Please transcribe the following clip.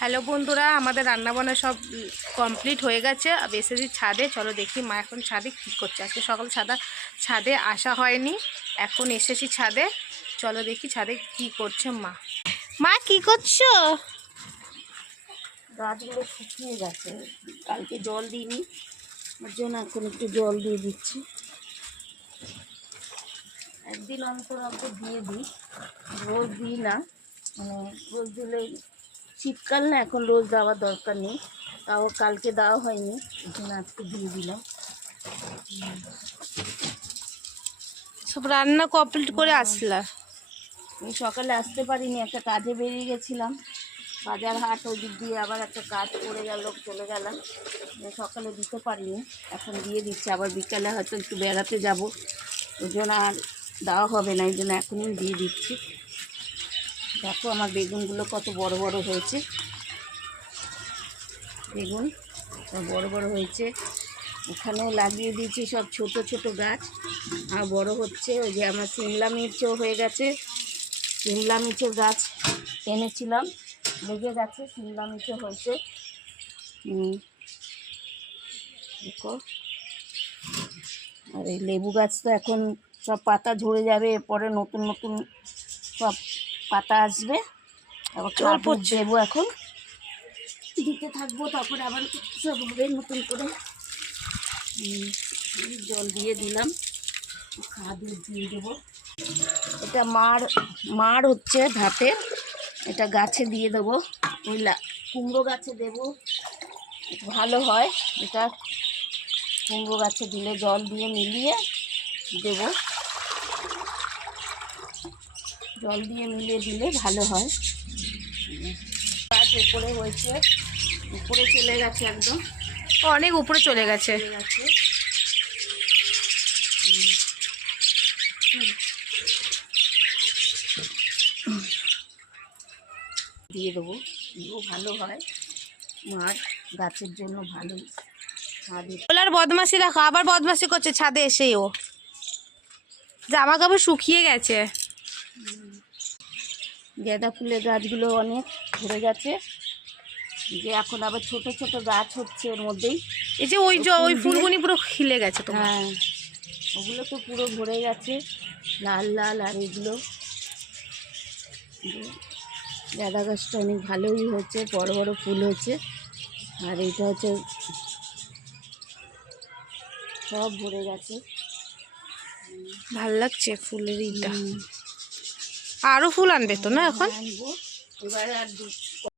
Hello বন্ধুরা, আমাদের রান্নাবান্না সব কমপ্লিট হয়ে গেছে। এসেছি ছাদে। চলো দেখি মা এখন ছাদে কী করছে। আজকে সকাল ছাদে আসা হয়নি, এখন এসেছি ছাদে। চলো দেখি ছাদে কি করছে মা। মা কি করছো? গাছগুলো শুকিয়ে গেছে, কালকে জল দিইনি, ওর জন্য এখন একটু জল দিয়ে দিচ্ছি। একদিন অন্তর অন্তর দিয়ে দিই, রোজ দিই না। মানে রোজ দিলে শীতকাল না, এখন রোজ দেওয়ার দরকার নেই, তাও কালকে দেওয়া হয়নি, ওই জন্য আজকে দিয়ে দিলাম। সব রান্না কমপ্লিট করে আসলা? আমি সকালে আসতে পারিনি, একটা কাজে বেরিয়ে গেছিলাম, বাজার হাট, ওই দিক দিয়ে আবার একটা কাজ পড়ে গেল, চলে গেলাম, সকালে দিতে পারিনি। এখন দিয়ে দিচ্ছি, আবার বিকালে হয়তো একটু বেড়াতে যাব, ওই জন্য আর দেওয়া হবে না, এই জন্য এখনই দিয়ে দিচ্ছি। দেখো আমার বেগুনগুলো কত বড় বড় হয়েছে, বেগুন বড় বড় হয়েছে। এখানেও লাগিয়ে দিয়েছি সব ছোট ছোট গাছ, আর বড় হচ্ছে। ওই যে আমার সিমলা মির্চও হয়ে গেছে, সিমলা মির্চের গাছ এনেছিলাম, লেগে গেছে, সিমলা মির্চও হয়েছে। দেখো, আর এই লেবু গাছ তো এখন সব পাতা ঝরে যাবে, এরপরে নতুন নতুন সব পাতা আসবে, আবার জল খাদ পড়ছে। দেবো, এখন দিতে থাকবো, তারপরে আবার সব হবে নতুন করে। জল দিয়ে দিলাম, খাদ দিয়ে দেবো। এটা মাড় হচ্ছে ধাপে, এটা গাছে দিয়ে দেবো, ওই কুমড়ো গাছে দেবো, ভালো হয় এটা। কুমড়ো গাছে দিলে জল দিয়ে মিলিয়ে দেবো, জল দিয়ে মিলিয়ে দিলে ভালো হয়। গাছ উপরে হয়েছে, উপরে চলে গেছে, একদম অনেক উপরে চলে গেছে। দিয়ে দেবো, ভালো হয়, মার গাছের জন্য ভালো। ওলার বদমাসি দেখো, আবার বদমাসি করছে ছাদে এসেই। ও জামা কাপড় শুকিয়ে গেছে। গাঁদা ফুলের গাছগুলো অনেক ভরে গেছে, যে এখন আবার ছোট ছোট গাছ হচ্ছে ওর মধ্যেই। এই যে ওই ফুলগুনি পুরো খিলে গেছে তোমার। হ্যাঁ, ওগুলো তো পুরো ভরে গেছে, লাল লাল। আর এগুলো গাঁদা গাছটা অনেক ভালোই হয়েছে, বড় বড় ফুল হয়েছে। আর এইটা হচ্ছে সব ভরে গেছে, ভাল লাগছে ফুলের ইটা। আরো ফুল আনবে তো না এখন? আনবো, এবারে আর